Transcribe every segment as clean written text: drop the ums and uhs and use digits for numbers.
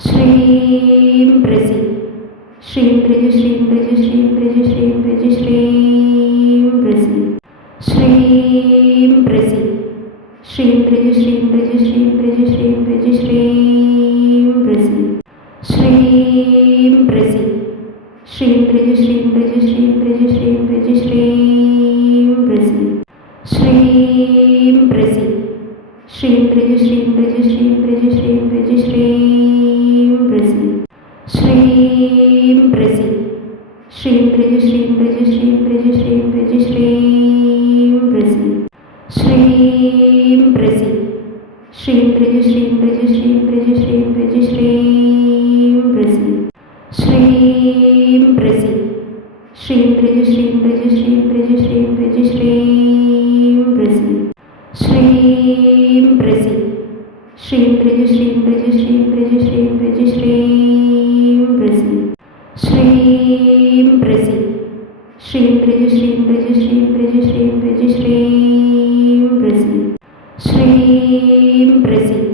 ശ്രീം പ്രസി ശ്രീം പ്രജ ശ്രീം പ്രജ ശ്രീം പ്രജ ശ്രീം പ്രജ ശ്രീം പ്രസി ശ്രീം പ്രസി ശ്രീം പ്രജ ശ്രീം പ്രജ ശ്രീം പ്രജ ശ്രീം പ്രജ ശ്രീം പ്രസി ശ്രീം പ്രസി ശ്രീം പ്രജ ശ്രീം പ്രജ ശ്രീം പ്രജ ശ്രീം പ്രജ ശ്രീം പ്രസി ശ്രീം പ്രസി ശ്രീം പ്രജ ശ്രീം പ്രജ ശ്രീം പ്രജ ശ്രീം പ്രജ ശ്രീം പ്രസി ശ്രീം പ്രസി ശ്രീം പ്രജ ശ്രീം പ്രജ ശ്രീം പ്രജ ശ്രീം പ്രജ ശ്രീം പ്രസി ശ്രീം പ്രസി ശ്രീം പ്രജ ശ്രീം പ്രജ ശ്രീം പ്രജ ശ്രീം പ്രജ ശ്രീം പ്രസി ശ്രീം പ്രസി ശ്രീം പ്രജ ശ്രീം പ്രജ ശ്രീം പ്രജ ശ്രീം പ്രജ ശ്രീം പ്രസി ശ്രീം പ്രസി ശ്രീം പ്രജ ശ്രീം പ്രജ ശ്രീം പ്രജ ശ്രീം പ്രജ ശ്രീം പ്രസി ശ്രീം പ്രസി ശ്രീം പ്രജ ശ്രീം പ്രജ ശ്രീം പ്രജ ശ്രീം പ്രജ ശ്രീം പ്രസി ശ്രീം പ്രസി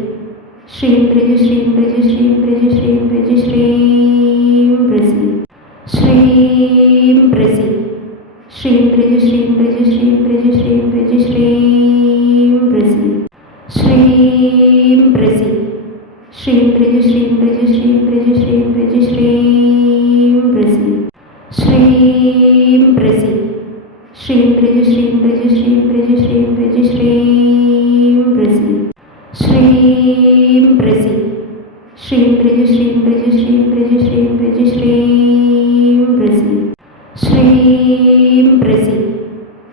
ശ്രീം പ്രജ ശ്രീം പ്രജ ശ്രീം പ്രജ ശ്രീം പ്രജ ശ്രീം പ്രസി ശ്രീം പ്രസി ശ്രീം പ്രജ ശ്രീം പ്രജ ശ്രീം പ്രജ ശ്രീം പ്രജ ശ്രീം പ്രസി ശ്രീം പ്രസി ശ്രീം പ്രജ ശ്രീം പ്രജ ശ്രീം പ്രജ ശ്രീം പ്രജ ശ്രീം പ്രസി ശ്രീം പ്രസി ശ്രീം പ്രജ ശ്രീം പ്രജ ശ്രീം പ്രജ ശ്രീം പ്രജ ശ്രീം പ്രസി ശ്രീം പ്രസി ശ്രീം പ്രജ ശ്രീം പ്രജ ശ്രീം പ്രജ ശ്രീം പ്രജ ശ്രീം പ്രസി ശ്രീം പ്രസി ശ്രീം പ്രജ ശ്രീം പ്രജ ശ്രീം പ്രജ ശ്രീം പ്രജ ശ്രീം പ്രസി ശ്രീം പ്രസി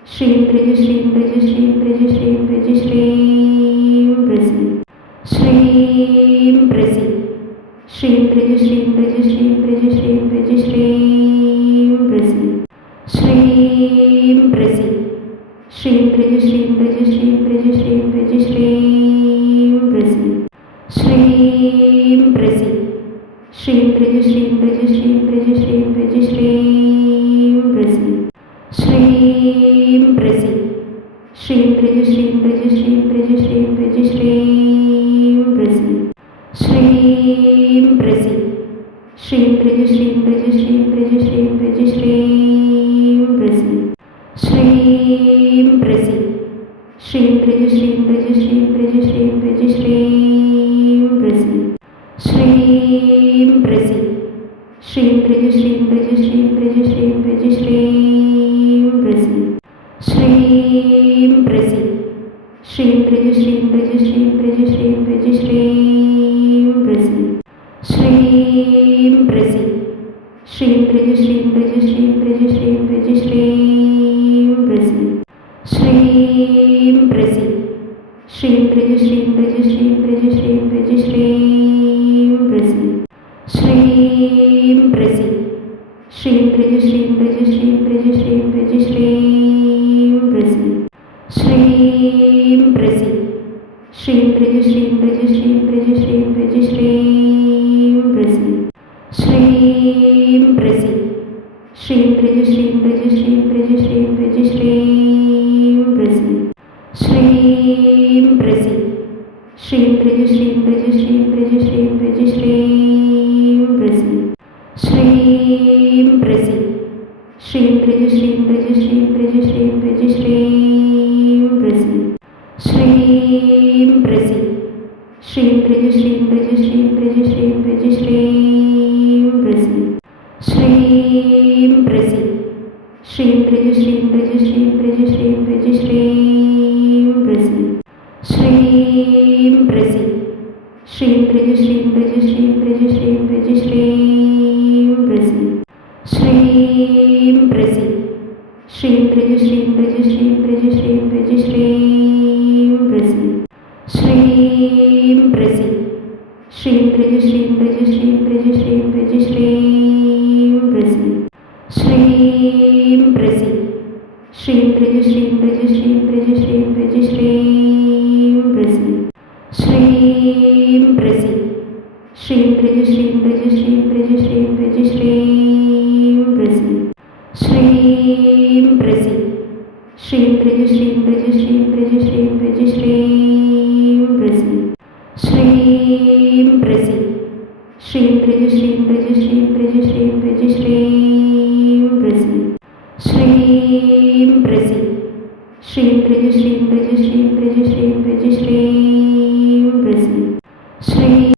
ശ്രീം പ്രജ ശ്രീം പ്രജ ശ്രീം പ്രജ ശ്രീം പ്രജ ശ്രീം പ്രസി ശ്രീം പ്രസി ശ്രീം പ്രജ ശ്രീം പ്രജ ശ്രീം പ്രജ ശ്രീം പ്രജ ശ്രീം പ്രസി ശ്രീം പ്രസി ശ്രീം പ്രജ ശ്രീം പ്രജ ശ്രീം പ്രജ ശ്രീം പ്രജ ശ്രീം പ്രസി ശ്രീം പ്രസി ശ്രീം പ്രജ ശ്രീം പ്രജ ശ്രീം പ്രജ ശ്രീം പ്രജ ശ്രീം പ്രസി ശ്രീം പ്രസി ശ്രീം പ്രജ ശ്രീം പ്രജ ശ്രീം പ്രജ ശ്രീം പ്രജ ശ്രീം പ്രസി ശ്രീം പ്രസി ശ്രീം പ്രജ ശ്രീം പ്രജ ശ്രീം പ്രജ ശ്രീം പ്രജ ശ്രീം പ്രസി ശ്രീം പ്രസി ശ്രീം പ്രജ ശ്രീം പ്രജ ശ്രീം പ്രജ ശ്രീം പ്രജ ശ്രീം പ്രസി ശ്രീം പ്രസി ശ്രീം പ്രജ ശ്രീം പ്രജ ശ്രീം പ്രജ ശ്രീം പ്രജ ശ്രീം പ്രസി ശ്രീം പ്രസി ശ്രീം പ്രജ ശ്രീം പ്രജ ശ്രീം പ്രജ ശ്രീം പ്രജ ശ്രീം പ്രസി ശ്രീം പ്രസി ശ്രീം പ്രജ ശ്രീം പ്രജ ശ്രീം പ്രജ ശ്രീം പ്രജ ശ്രീം പ്രസി ശ്രീം പ്രസി ശ്രീം പ്രജ ശ്രീം പ്രജ ശ്രീം പ്രജ ശ്രീം പ്രജ ശ്രീം പ്രസി ശ്രീം പ്രസി ശ്രീം പ്രജ ശ്രീം പ്രജ ശ്രീം പ്രജ ശ്രീം പ്രജ ശ്രീം പ്രസി ശ്രീം പ്രസി ശ്രീം പ്രജ ശ്രീം പ്രജ ശ്രീം പ്രജ ശ്രീം പ്രജ ശ്രീം പ്രസി ശ്രീം പ്രസി ശ്രീം പ്രജ ശ്രീം പ്രജ ശ്രീം പ്രജ ശ്രീം പ്രജ ശ്രീം പ്രസി ശ്രീം പ്രസി ശ്രീം പ്രജ ശ്രീം പ്രജ ശ്രീം പ്രജ ശ്രീം പ്രജ ശ്രീം പ്രസി ശ്രീം പ്രസി ശ്രീം പ്രജ ശ്രീം പ്രജ ശ്രീം പ്രജ ശ്രീം പ്രജ ശ്രീം പ്രസി ശ്രീം പ്രസി ശ്രീം പ്രജ ശ്രീം പ്രജ ശ്രീം പ്രജ ശ്രീം പ്രജ ശ്രീം പ്രസി ശ്രീം പ്രസി ശ്രീം പ്രജ ശ്രീം പ്രജ ശ്രീം പ്രജ ശ്രീം പ്രജ ശ്രീം പ്രസി ശ്രീം പ്രസി ശ്രീം പ്രജ ശ്രീം പ്രജ ശ്രീം പ്രജ ശ്രീം പ്രജ ശ്രീം പ്രസി ശ്രീം പ്രസി ശ്രീം പ്രജ ശ്രീം പ്രജ ശ്രീം പ്രജ ശ്രീം പ്രജ ശ്രീം പ്രസി ശ്രീം പ്രസി ശ്രീം പ്രജ ശ്രീം പ്രജ ശ്രീം പ്രജ ശ്രീം പ്രജ ശ്രീം പ്രസി ശ്രീം പ്രസി ശ്രീം പ്രജ ശ്രീം പ്രജ ശ്രീം പ്രജ ശ്രീം പ്രജ ശ്രീം പ്രസി ശ്രീം പ്രസി ശ്രീം പ്രജ ശ്രീം പ്രജ ശ്രീം പ്രജ ശ്രീം പ്രജ ശ്രീം പ്രസി ശ്രീം പ്രസി ശ്രീം ബ്രജ ശ്രീം ബ്രജ ശ്രീം ബ്രജ ശ്രീം ബ്രജ ശ്രീം ബ്രസി ശ്രീം ബ്രസി ശ്രീം ബ്രജ ശ്രീം ബ്രജ ശ്രീം ബ്രജ